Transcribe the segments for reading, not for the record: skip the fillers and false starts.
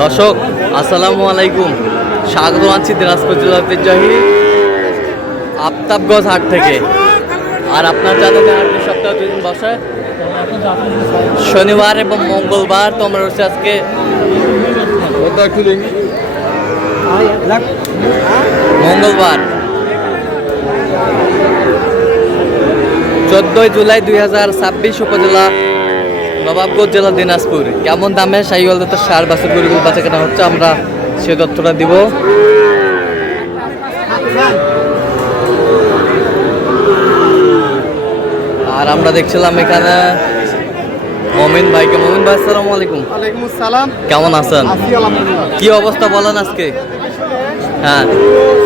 দর্শক আসসালামু আলাইকুম, স্বাগত আছি দিনাজপুর জেলার ঐতিহ্যবাহী আফতাবগঞ্জ হাট থেকে। আর আপনার জানেন হাটটি সপ্তাহে 2 দিন বসে, শনিবার এবং মঙ্গলবার। তো আমরা হচ্ছে আজকে মঙ্গলবার 14 জুলাই 2026 উপজেলা নবাবগঞ্জ জেলা দিনাজপুর। কেমন দামে শাহিওয়াল জাতের সার বাছুর গরুগুলো বাচ্চা কেনা হচ্ছে, আমরা সে তথ্যটা দিব। আর আমরা দেখছিলাম এখানে মমিন ভাইকে। মমিন ভাই আসসালামু আলাইকুম। ওয়ালাইকুম আসসালাম। কেমন আছেন? আছি আলহামদুলিল্লাহ। কি অবস্থা বলেন আজকে? হ্যাঁ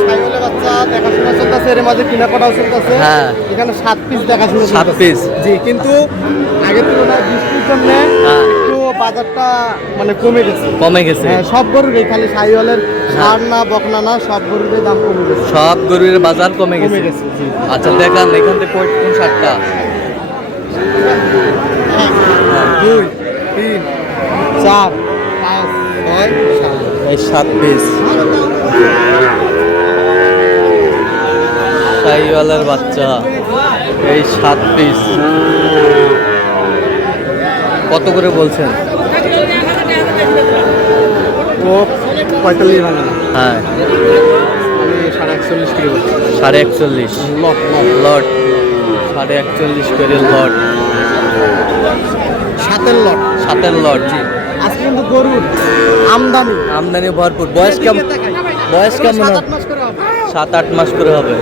সাইওয়ালের বাচ্চা দেখাশোনা চলতেছে, এর মাঝে কিনাকাটাও চলতেছে। হ্যাঁ, এখানে 7 পিস দেখাশোনা 7 পিস। জি, কিন্তু আগের তুলনায় বৃষ্টির জন্য হ্যাঁ, একটু বাজারটা মানে কমে গেছে। হ্যাঁ, সব গরুরই, খালি সাইওয়ালের সার না বকনা না, সব গরুরই দাম কমে গেছে। সব গরুর বাজার কমে গেছে। জি। আচ্ছা দেখান এখান থেকে কোন সারটা? 2 3 4 5 6 7 এই 7 পিস শাহিওয়ালের বাচ্চা, এই 7 পিস কত করে বলছেন? ও 45 ভাঙা না, হ্যাঁ, আমি 41.5 করে বলছি। 41.5 লট লট, 41.5 করে লট, 7 লট। 7 লট। জি, আজকে কিন্তু গরুর আমদানি ভরপুর। বয়স কেমন হবে? 7-8 মাস করে হবে। 7-8 মাস করে হবে।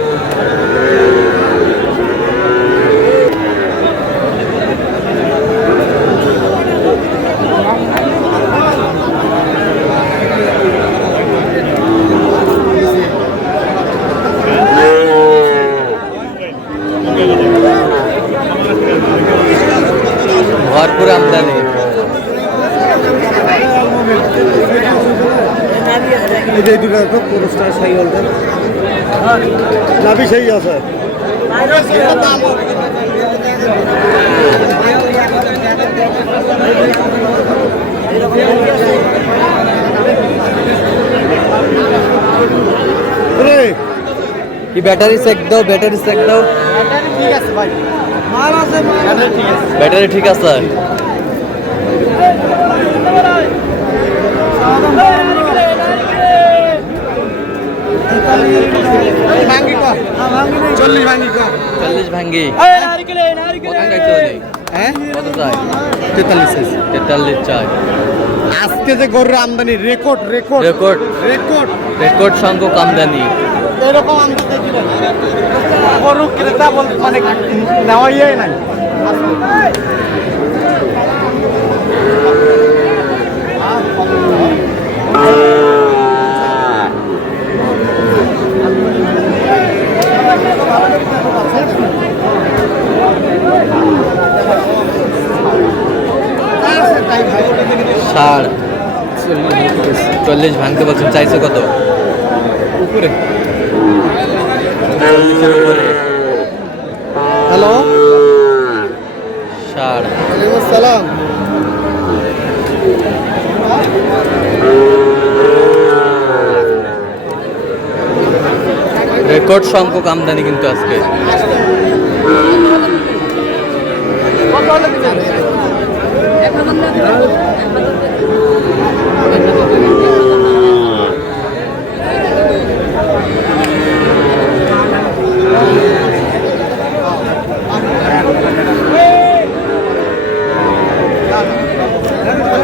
ভরপুর আমদানি। এই যে দুটো তো পুরস্কার সাইকেলটা নাভি সেই আছে। কি ব্যাটারি চেক দাও, ব্যাটারি চেক দাও। ঠিক আছে ভাই, মাল আছে, ঠিক আছে, ব্যাটারি ঠিক আছে। ভাঙ্গি কর, 40 ভাঙ্গি কর, 40 ভাঙ্গি। কত চাইছো উনি? হ্যাঁ কত চাই? 43। 43 চাই। আজকে যে গরুর আমদানি record record record record record সংখ্যক আমদানি। এরকম আমদানি দেখিলে গরু ক্রেতা মানে নেওয়াই নাই। ষাট 40 ভাঙতে বলছেন, চাইছে কত? উপরে। 40-এর উপরে। হ্যালো, 60। ওয়ালাইকুম আসসালাম। রেকর্ড সংখ্যক আমদানি কিন্তু আজকে।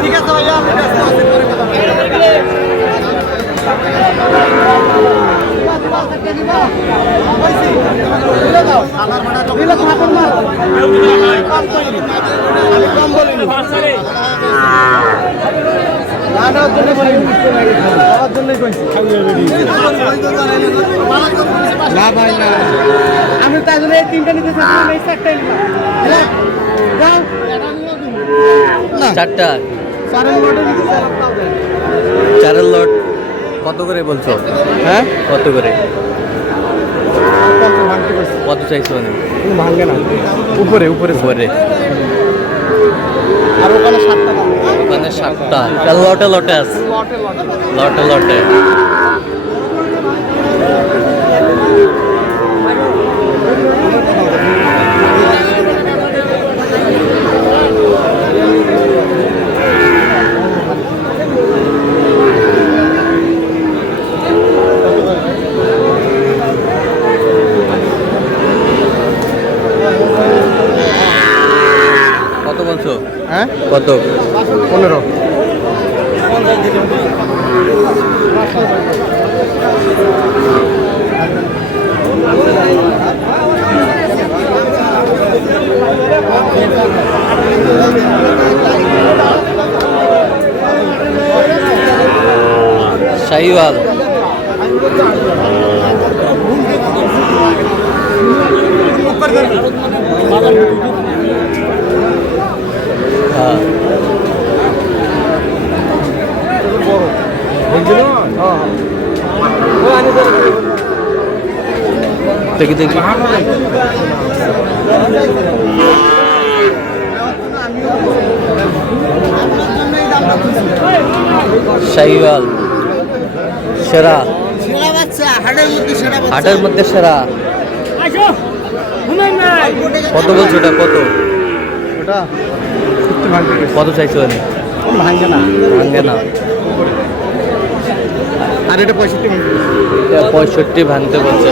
ঠিক আছে ভাইয়া, আমি ব্যস্ত আছি, পরে কথা বলবো। আমি কম বলিনি, লাগানোর জন্য বলিনি, খাওয়ার জন্যই কইছি। না ভাই না, আমি তাই জন্য এই 3টা নিতে চাইছিলাম, এই 4টাই নিলাম। যাও, না 4টা 4 লটে নিতে চাইলাম, তাও দেয়। 4 লট কত করে বলছো? হ্যাঁ, কত করে? ভাঙতে পারছি, কত চাইছো উনি? ভাঙে না, উপরে উপরে উপরে আর ওখানে 7টা দাম। ওখানে 7টা, লটে লটে আছে, লটে লটে। কত বলছো? হ্যাঁ কত? 15। শাহিওয়াল, হ্যাঁ। দেখি দেখি, শাহিওয়াল সেরা, হাটের মধ্যে সেরা। কত বলছো এটা? কত ওটা 50 ভাঙবে। কত চাইছো? ভাঙবে না, ভাঙে না। আর এটা 65 ভাঙবে। 65 ভাঙতে বলছে।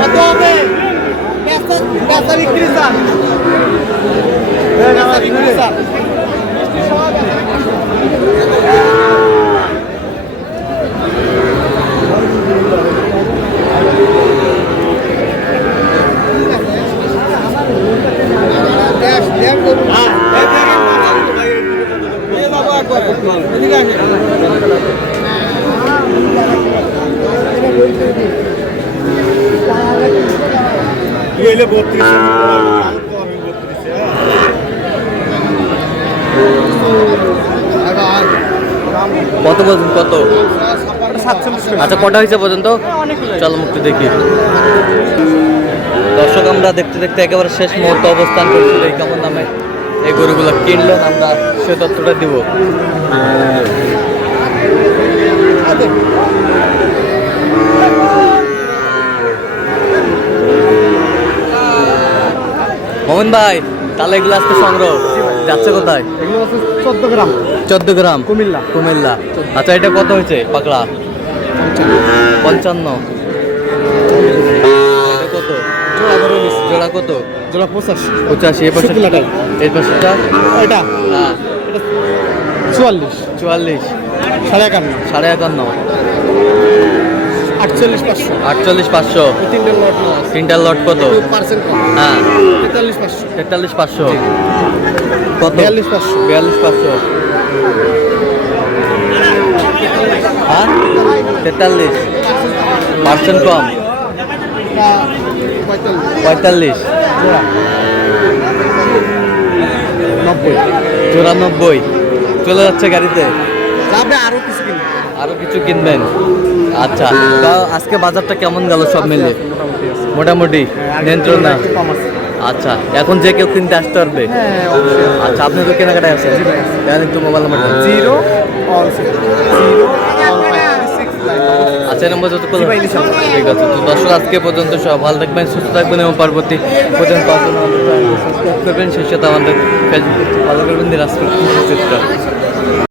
কত হবে? পেঁচা বিক্রি স্যার, পেঁচা বিক্রি স্যার। কত বলছেন? কত? 47। আচ্ছা, কটা হয়েছে পর্যন্ত? চলো মুক্তি দেখি। দর্শক, আমরা দেখতে দেখতে একেবারে শেষ মুহূর্তে অবস্থান করছি। এই কেমন দামে এই গরুগুলো কিনলেন আমরা সে তথ্যটা দিব। মোহন ভাই, তাহলে এগুলো আজকে সংগ্রহ যাচ্ছে কোথায়? এগুলো আছে 14 গ্রাম, 14 গ্রাম, কুমিল্লা। কুমিল্লা। আচ্ছা, এটা কত হয়েছে পাকড়া? 55। এটা কত জোড়া? কত জোড়া? 85। 85। এই পাশে? শুকনাটাই। এই পাশেটা? এটা হ্যাঁ, 44। 44। 51। 51.5। 48 500। 48,500। তিনটে লট। তিনটার লট কত? 2% কম। হ্যাঁ, 43 500। 43,500। কত? 42 500। 42,500। হ্যাঁ, 43% কম। 45। জোড়া 90। জোড়া 90। চলে যাচ্ছে গাড়িতে। যাবে আরো কিছু কিনবে। আরো কিছু কিনবেন? আচ্ছা, তা আজকে বাজারটা কেমন গেল সব মিলে? মোটামুটি আছে। মোটামুটি নিয়ন্ত্রণ না? একটু কম আছে। আচ্ছা, এখন যে কেউ কিনতে আসতে পারবে? হ্যাঁ অবশ্যই। আচ্ছা, আপনি তো কেনাকাটায় আছেন? জি ভাই, আছি। দেন একটু মোবাইল নাম্বারটা। 0 all 0 all 5 6 আচ্ছা, এই নম্বর যত জি ভাই, ইনশাআল্লাহ। ঠিক আছে। তো দর্শক, আজকে পর্যন্ত সব ভালো থাকবেন, সুস্থ থাকবেন এবং পরবর্তী পর্যন্ত সাবস্ক্রাইব করবেন। সেই সাথে আমাদের ফেসবুক ফলো করবেন, দিনাজপুর কৃষি চিত্র।